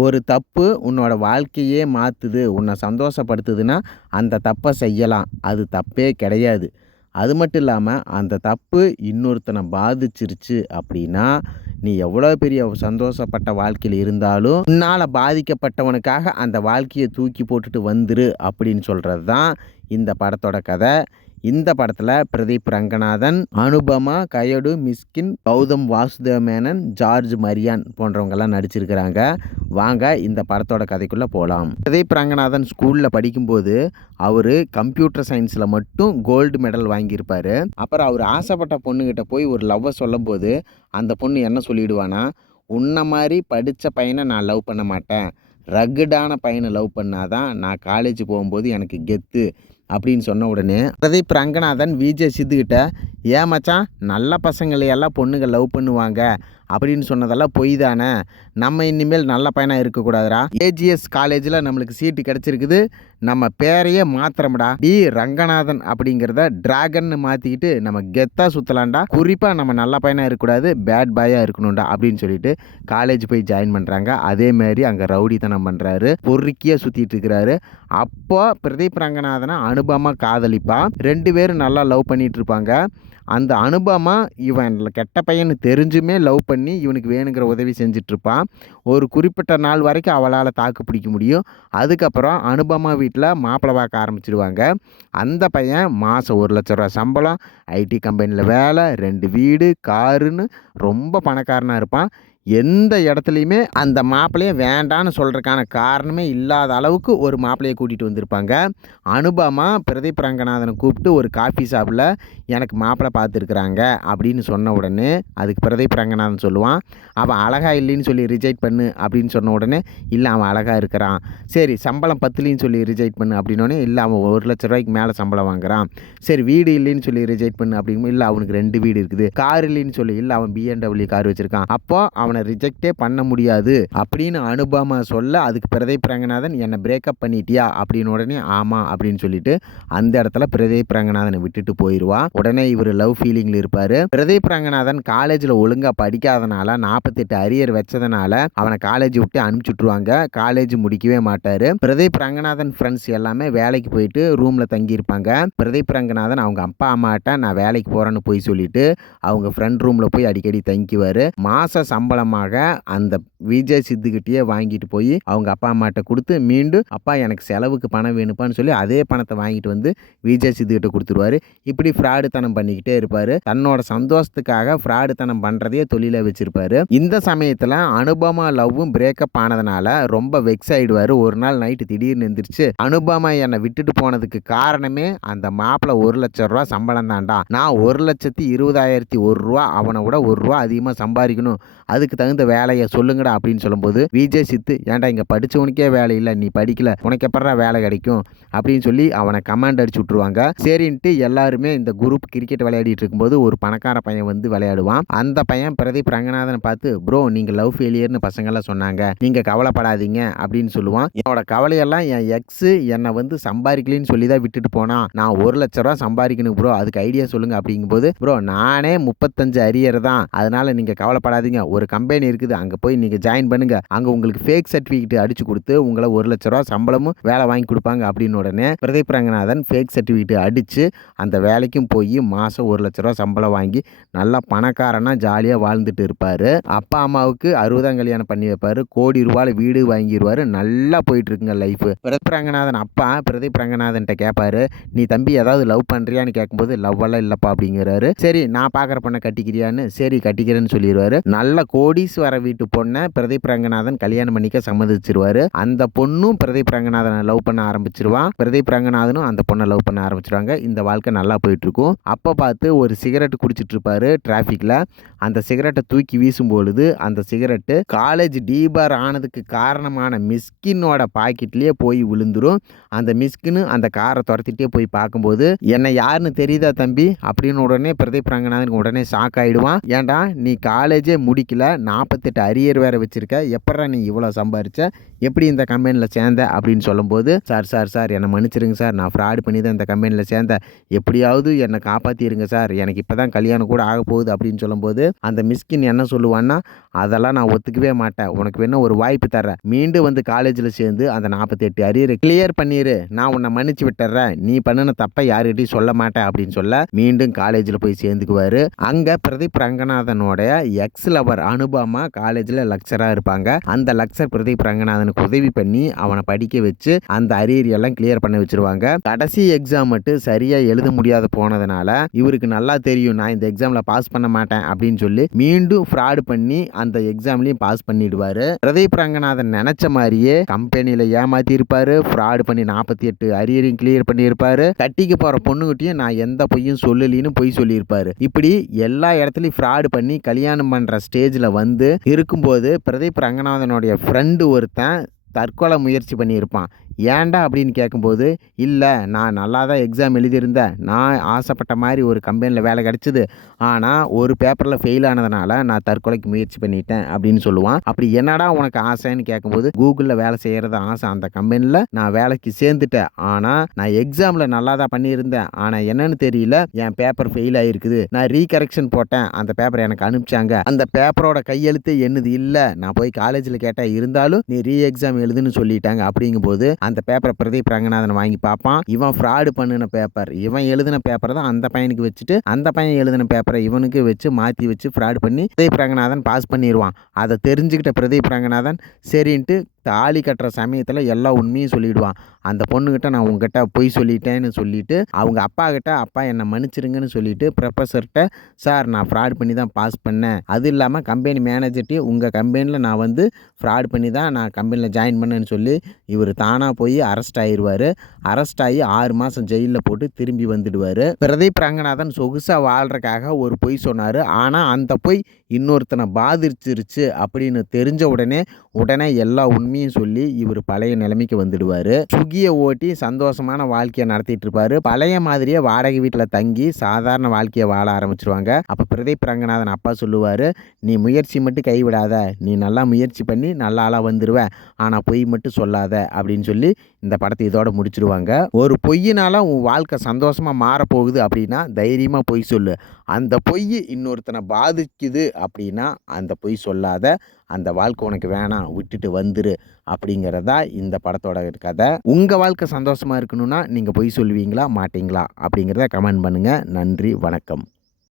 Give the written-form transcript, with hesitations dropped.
ஒரு தப்பு உன்னோட வாழ்க்கையே மாத்துது, உன்னை சந்தோஷப்படுத்துதுன்னா, அந்த தப்ப செய்யலாம். அது தப்பே கிடையாது. அது மட்டும் இல்லாம, அந்த தப்பு இன்னொருத்தன பாதிச்சிருச்சு அப்படின்னா, நீ எவ்வளோ பெரிய சந்தோஷப்பட்ட வாழ்க்கையில இருந்தாலும், உன்னால பாதிக்கப்பட்டவனுக்காக அந்த வாழ்க்கைய தூக்கி போட்டுட்டு வந்துரு அப்படின்னு சொல்றது தான் இந்த படத்தோட கதை. இந்த படத்துல பிரதீப் ரங்கநாதன், அனுபமா, கயடு மிஸ்கின், கௌதம் வாசுதேவ மேனன், ஜார்ஜ் மரியான் போன்றவங்கெல்லாம் நடிச்சிருக்கிறாங்க. வாங்க இந்த படத்தோட கதைக்குள்ள போலாம். பிரதீப் ரங்கநாதன் ஸ்கூல்ல படிக்கும்போது அவரு கம்ப்யூட்டர் சயின்ஸ்ல மட்டும் கோல்டு மெடல் வாங்கியிருப்பாரு. அப்புறம் அவர் ஆசைப்பட்ட பொண்ணுகிட்ட போய் ஒரு லவ்வை சொல்லும்போது அந்த பொண்ணு என்ன சொல்லிடுவானா, உன்ன மாதிரி படித்த பையனை நான் லவ் பண்ண மாட்டேன், ரக்குடான பையனை லவ் பண்ணாதான் நான் காலேஜ் போகும்போது எனக்கு கெத்து அப்படின்னு சொன்ன உடனே பிரதீப் ரங்கநாதன் விஜய் சித்துக்கிட்ட, ஏன் மச்சான் நல்ல பசங்களையெல்லாம் பொண்ணுங்க லவ் பண்ணுவாங்க அப்படின்னு சொன்னதெல்லாம் பொய் தானே, நம்ம இனிமேல் நல்ல பையனாக இருக்கக்கூடாதுரா, ஏஜிஎஸ் காலேஜில் நம்மளுக்கு சீட்டு கிடச்சிருக்குது, நம்ம பேரையே மாத்திரம்டா, டி ரங்கநாதன் அப்படிங்கிறத டிராகன்னு மாற்றிக்கிட்டு நம்ம கெத்தாக சுற்றலாம்டா, குறிப்பாக நம்ம நல்ல பையனாக இருக்கக்கூடாது, பேட் பாயாக இருக்கணும்டா அப்படின்னு சொல்லிட்டு காலேஜ் போய் ஜாயின் பண்ணுறாங்க. அதேமாரி அங்கே ரவுடித்தனம் பண்ணுறாரு, பொறுக்கியாக சுற்றிட்டு இருக்கிறாரு. அப்போ பிரதீப் ரங்கநாதனை அனுபமா காதலிப்பா, 2 பேரும் நல்லா லவ் பண்ணிட்டு இருப்பாங்க. அந்த அனுபமா இவன் கெட்ட பையன்னு தெரிஞ்சுமே லவ் பண்ணி இவனுக்கு வேணுங்கிற உதவி செஞ்சிட்ருப்பான். ஒரு குறிப்பிட்ட நாள் வரைக்கும் அவளால் தாக்கு பிடிக்க முடியும். அதுக்கப்புறம் அனுபமா வீட்டில் மாப்பிள்ளை பார்க்க ஆரம்பிச்சிடுவாங்க. அந்த பையன் மாதம் 1,00,000 ரூபா சம்பளம், ஐடி கம்பெனியில் வேலை, 2 வீடு, காருன்னு ரொம்ப பணக்காரனாக இருப்பான். எந்த இடத்துலையுமே அந்த மாப்பிள்ளையை வேண்டான்னு சொல்கிறதுக்கான காரணமே இல்லாத அளவுக்கு ஒரு மாப்பிள்ளையை கூட்டிகிட்டு வந்திருப்பாங்க. அனுபமா பிரதீப் ரங்கநாதனை கூப்பிட்டு ஒரு காஃபி ஷாப்பில் எனக்கு மாப்பிள்ளை பார்த்துருக்குறாங்க அப்படின்னு சொன்ன உடனே அதுக்கு பிரதீப் ரங்கநாதன் சொல்லுவான், அவன் அழகா இல்லைன்னு சொல்லி ரிஜெக்ட் பண்ணு அப்படின்னு சொன்ன உடனே, இல்லை அவன் அழகாக இருக்கிறான். சரி சம்பளம் பத்துலின்னு சொல்லி ரிஜெக்ட் பண்ணு அப்படின்னோடனே, இல்லை அவன் 1,00,000 ரூபாய்க்கு மேலே சம்பளம் வாங்குறான். சரி வீடு இல்லைன்னு சொல்லி ரிஜெக்ட் பண்ணு அப்படிங்கும்போது, இல்லை அவனுக்கு 2 வீடு இருக்குது. கார் இல்லைன்னு சொல்லி, இல்லை அவன் BMW கார் வச்சுருக்கான். அப்போ அவனை ரிஜெக்டே பண்ண முடியாது அப்படின்னு அனுபமா சொல்ல, அதுக்கு பிரதீப் ரங்கநாதன் என்னை பிரேக்கப் பண்ணிட்டியா அப்படின்னு உடனே ஆமாம் அப்படின்னு சொல்லிட்டு அந்த இடத்துல பிரதீப் ரங்கநாதனை விட்டுட்டு போயிடுவான். உடனே இவர் லவ் ஃபீலிங்கில் இருப்பார். பிரதீப் ரங்கநாதன் காலேஜில் ஒழுங்காக படிக்காதனால 48 அரியர் வச்சதுனால அவனை காலேஜ் விட்டு அனுப்பிச்சுட்ருவாங்க. காலேஜ் முடிக்கவே மாட்டார். பிரதீப் ரங்கநாதன் ஃப்ரெண்ட்ஸ் எல்லாமே வேலைக்கு போயிட்டு ரூமில் தங்கியிருப்பாங்க. பிரதீப் ரங்கநாதன் அவங்க அப்பா அம்மாட்ட நான் வேலைக்கு போகிறேன்னு போய் சொல்லிட்டு அவங்க ஃப்ரெண்ட் ரூமில் போய் அடிக்கடி தங்கிக்குவார். மாத சம்பளமாக அந்த விஜய் சித்துக்கிட்டே வாங்கிட்டு போய் அவங்க அப்பா அம்மாட்ட கொடுத்து மீண்டும் அப்பா எனக்கு செலவுக்கு பணம் வேணுப்பான்னு சொல்லி அதே பணத்தை வாங்கிட்டு வந்து விஜய் சித்துக்கிட்ட கொடுத்துருவாரு. இப்படி ஃப்ராடுத்தனம் பண்ணிக்கிட்டே இருப்பார். தன்னோட சந்தோஷத்துக்காக ஃப்ராடுத்தனம் பண்ணுறதையே தொழிலாக வச்சுருப்பாரு. இந்த சமயத்தில் அனுபமா லவ்வும் பிரேக்கப் ஆனதுனால ரொம்ப வெக்ஸ் ஆகிடுவார். ஒரு நாள் நைட்டு திடீர்னு எந்திரிச்சு, அனுபமா என்னை விட்டுட்டு போனதுக்கு காரணமே அந்த மாப்பிள்ளை 1,00,000 ரூபா சம்பளம் தான்டா, நான் 1,20,001 ரூபா அவனை விட 1 ரூபா அதிகமாக சம்பாதிக்கணும், அதுக்கு தகுந்த வேலையை சொல்லுங்கடா அப்படின்னு சொல்லும்போது விஜய் சித்து, ஏன்டா இங்கே படித்தவனுக்கே வேலை இல்லை, நீ படிக்கல, உனக்கு எப்படா வேலை கிடைக்கும் அப்படின்னு சொல்லி அவனை கமாண்ட் அடிச்சு விட்ருவாங்க. சரின்ட்டு எல்லாருமே இந்த குரூப் கிரிக்கெட் விளையாடிட்டு இருக்கும்போது ஒரு பணக்கார பையன் வந்து விளையாடுவான். அந்த பையன் பிரதீப் ரங்கநாதனை பார்த்து, ப்ரோ நீங்கள் லவ் ஃபெயிலியர்னு பசங்கள்லாம் சொன்னாங்க, நீங்கள் கவலைப்படாதீங்க அப்படின்னு சொல்லுவான். என்னோட கவலையெல்லாம் என் எக்ஸு என்னை வந்து சம்பாதிக்கலின்னு சொல்லி தான் விட்டுட்டு போனான், நான் 1,00,000 ரூபா சம்பாதிக்கணும் ப்ரோ, அதுக்கு ஐடியா சொல்லுங்க அப்படிங்கும்போது, ப்ரோ நானே 35 அரியர் தான், அதனால் நீங்கள் கவலைப்படாதீங்க, ஒரு கம்பெனி இருக்குது அங்கே போய் நீங்கள் ஜாயின் பண்ணுங்க, அங்கே உங்களுக்கு ஃபேக் சர்டிஃபிகேட் அடிச்சு கொடுத்து உங்களை 1,00,000 ரூபா சம்பளமும் வேலை வாங்கி கொடுப்பாங்க அப்படின்னு உடனே பிரதீப் ரங்கநாதன் ஃபேக் சர்டிஃபிகேட் அடித்து அந்த வேலைக்கும் போய் மாதம் 1,00,000 ரூபா சம்பளம் வாங்கி நல்லா பணக்காரனா ஜாலியாக வாழ்ந்துட்டு இருப்பார். அப்பா அம்மாவுக்கு 60ஆம் கல்யாணம் பண்ணி வைப்பார். கோடி ரூபாயில் வீடு வாங்கிடுவார். நல்லா போயிட்டு இருக்குங்க லைஃப். பிரதீப் ரங்கநாதன் அப்பா பிரதீப் ரங்கநாதன்ட்ட கேட்பாரு, நீ தம்பி ஏதாவது லவ் பண்ணுறியான்னு கேட்கும்போது, லவ் எல்லாம் இல்லைப்பா அப்படிங்கிறாரு. சரி நான் பார்க்குற பொண்ணை கட்டிக்கிறியான்னு, சரி கட்டிக்கிறேன்னு சொல்லிடுவாரு. நல்ல கோடீஸ்வர வீட்டு பொண்ணை பிரதீப் ரங்கநாதன் கல்யாணம் பண்ணிக்க சம்மதிச்சிருவாரு. அந்த பொண்ணும் பிரதீப் ரங்கநாதனை லவ் பண்ண ஆரம்பிச்சிருவான். பிரதீப் ரங்கநாதனும் அந்த பொண்ணை லவ் பண்ண ஆரம்பிச்சிருவாங்க. இந்த வாழ்க்கை நல்லா போயிட்டு இருக்கும். அப்போ பார்த்து ஒரு சிகரெட் குடிச்சிட்டு இருப்பாரு டிராஃபிக்ல. அந்த சிகரெட்டை தூக்கி வீசும்பொழுது அந்த சிகரெட்டு காலேஜ் டீபார் ஆனதுக்கு காரணமான மிஸ்கினோட பாக்கெட்லயே போய் விழுந்துரும். அந்த மிஸ்கின்னு அந்த காரை துரத்திட்டே போய் பார்க்கும்போது, என்னை யாருன்னு தெரியுதா தம்பி அப்படின்னு உடனே பிரதீப் ரங்கநாதனுக்கு உடனே ஷாக் ஆயிடுவான். ஏன்டா நீ காலேஜே முடிக்கல, 48 அரியர் வேறு வச்சுருக்க, எப்பட்றா நீ இவ்வளோ சம்பாரிச்ச, எப்படி இந்த கம்பெனியில் சேர்ந்த அப்படின்னு சொல்லும்போது, சார் என்னை மன்னிச்சிருங்க சார், நான் ஃப்ராட் பண்ணி தான் இந்த கம்பெனியில் சேர்ந்தேன், எப்படியாவது என்னை காப்பாற்றிருங்க சார், எனக்கு இப்போ தான் கல்யாணம் கூட ஆக போகுது அப்படின்னு சொல்லும்போது, அந்த மிஸ்கின் என்ன சொல்லுவான்னா, அதெல்லாம் நான் ஒத்துக்கவே மாட்டேன், உனக்கு வேணா ஒரு வாய்ப்பு தர்றேன், மீண்டும் வந்து காலேஜில் சேர்ந்து அந்த 48 அரியரை கிளியர் பண்ணிடு, நான் உன்னை மன்னிச்சு விட்டுறேன், நீ பண்ணின தப்பை யாருக்கிட்டையும் சொல்ல மாட்டேன் அப்படின்னு சொல்ல மீண்டும் காலேஜில் போய் சேர்ந்துக்குவார். அங்கே பிரதீப் ரங்கநாதனோடைய எக்ஸ் லவர் அனுபமா காலேஜில் லெக்சராக இருப்பாங்க. அந்த லெக்சர் பிரதீப் ரங்கநாதனுக்கு உதவி பண்ணி அவனை படிக்க வச்சு அந்த அரியர் எல்லாம் கிளியர் பண்ண வச்சிருவாங்க. கடைசி எக்ஸாம் மட்டும் சரியாக எழுத முடியாத போனதுனால இவருக்கு நல்லா தெரியும் நான் இந்த எக்ஸாமில் பாஸ் பண்ண மாட்டேன் அப்படின்னு சொல்லி மீண்டும் ஃப்ராடு பண்ணி அந்த எக்ஸாம்லையும் பாஸ் பண்ணிடுவார். பிரதீப் ரங்கநாதன் நினைச்ச மாதிரியே கம்பெனியில் ஏமாத்தி இருப்பாரு, ஃப்ராடு பண்ணி 48 அரியரையும் கிளியர் பண்ணியிருப்பாரு. கட்டிக்கு போகிற பொண்ணுகிட்டையும் நான் எந்த பொய்யும் சொல்லலின்னு பொய் சொல்லியிருப்பாரு. இப்படி எல்லா இடத்துலையும் ஃப்ராடு பண்ணி கல்யாணம் பண்ணுற ஸ்டேஜில் வந்து இருக்கும்போது பிரதீப் ரங்கநாதனுடைய ஃப்ரெண்டு ஒருத்தன் தற்கொலை முயற்சி பண்ணியிருப்பான். ஏன்டா அப்படின்னு கேட்கும்போது, இல்லை நான் நல்லா தான் எக்ஸாம் எழுதியிருந்தேன், நான் ஆசைப்பட்ட மாதிரி ஒரு கம்பெனியில் வேலை கிடச்சிது, ஆனால் ஒரு பேப்பரில் ஃபெயில் ஆனதுனால நான் தற்கொலைக்கு முயற்சி பண்ணிட்டேன் அப்படின்னு சொல்லுவான். அப்படி என்னடா உனக்கு ஆசைன்னு கேட்கும்போது, கூகுளில் வேலை செய்கிறது ஆசை, அந்த கம்பெனியில் நான் வேலைக்கு சேர்ந்துட்டேன், ஆனால் நான் எக்ஸாமில் நல்லா தான் பண்ணியிருந்தேன், ஆனால் என்னன்னு தெரியல என் பேப்பர் ஃபெயில் ஆகிருக்குது, நான் ரீகரெக்ஷன் போட்டேன், அந்த பேப்பரை எனக்கு அனுப்பிச்சாங்க, அந்த பேப்பரோட கையெழுத்து என்னது இல்லை, நான் போய் காலேஜில் கேட்டேன், இருந்தாலும் நீ ரீ எக்ஸாம் எழுதுன்னு சொல்லிட்டாங்க. அப்படிங்கும்போது அந்த பேப்பரை பிரதீப் ரங்கநாதன் வாங்கி பார்ப்பான். இவன் ஃப்ராடு பண்ணின பேப்பர், இவன் எழுதின பேப்பரை தான் அந்த பையனுக்கு வச்சுட்டு அந்த பையன் எழுதின பேப்பரை இவனுக்கு வச்சு மாற்றி வச்சு ஃப்ராடு பண்ணி பிரதீப் ரங்கநாதன் பாஸ் பண்ணிடுவான். அதை தெரிஞ்சுக்கிட்ட பிரதீப் ரங்கநாதன் சரின்ட்டு தாலி கட்டுற சமயத்தில் எல்லா உண்மையும் சொல்லிவிடுவான். அந்த பொண்ணுக்கிட்ட நான் உங்ககிட்ட பொய் சொல்லிட்டேன்னு சொல்லிவிட்டு அவங்க அப்பா கிட்ட, அப்பா என்னை மன்னிச்சிருங்கன்னு சொல்லிவிட்டு ப்ரொஃபஸர்கிட்ட, சார் நான் ஃப்ராட் பண்ணி தான் பாஸ் பண்ணேன், அது இல்லாமல் கம்பெனி மேனேஜர்ட்டையும் உங்கள் கம்பெனியில் நான் வந்து ஃப்ராட் பண்ணி தான் நான் கம்பெனியில் ஜாயின் பண்ணேன்னு சொல்லி இவர் தானாக போய் அரெஸ்ட் ஆகிடுவார். அரெஸ்ட் ஆகி 6 மாதம் ஜெயிலில் போட்டு திரும்பி வந்துடுவார். பிரதீப் ரங்கநாதன் சொகுசாக வாழ்கிறக்காக ஒரு பொய் சொன்னார். ஆனால் அந்த பொய் இன்னொருத்தனை பாதிச்சிருச்சு அப்படின்னு தெரிஞ்ச உடனே எல்லா உண்மையும் சொல்லி இவர் பழைய நிலைமைக்கு வந்துடுவார். சுகியை ஓட்டி சந்தோஷமான வாழ்க்கையை நடத்திட்டு இருப்பார். பழைய மாதிரியே வாடகை வீட்டில் தங்கி சாதாரண வாழ்க்கையை வாழ ஆரம்பிச்சிருவாங்க. அப்போ பிரதீப் ரங்கநாதன் அப்பா சொல்லுவார், நீ முயற்சி மட்டும் கைவிடாத, நீ நல்லா முயற்சி பண்ணி நல்லா ஆளாக வந்துடுவேன், ஆனால் பொய் மட்டும் சொல்லாத அப்படின்னு சொல்லி இந்த படத்தை இதோட முடிச்சிடுவாங்க. ஒரு பொய்யினால உன் வாழ்க்கை சந்தோஷமாக மாறப்போகுது அப்படின்னா தைரியமாக பொய் சொல்லு, அந்த பொய் இன்னொருத்தனை பாதிக்குது அப்படின்னா அந்த பொய் சொல்லாத, அந்த வாழ்க்கை உனக்கு வேணாம் விட்டுட்டு வந்துரு அப்படிங்கிறதா இந்த படத்தோட கதை. உங்கள் வாழ்க்கை சந்தோஷமாக இருக்கணும்னா நீங்கள் பொய் சொல்லுவீங்களா மாட்டீங்களா அப்படிங்கிறத கமெண்ட் பண்ணுங்கள். நன்றி, வணக்கம்.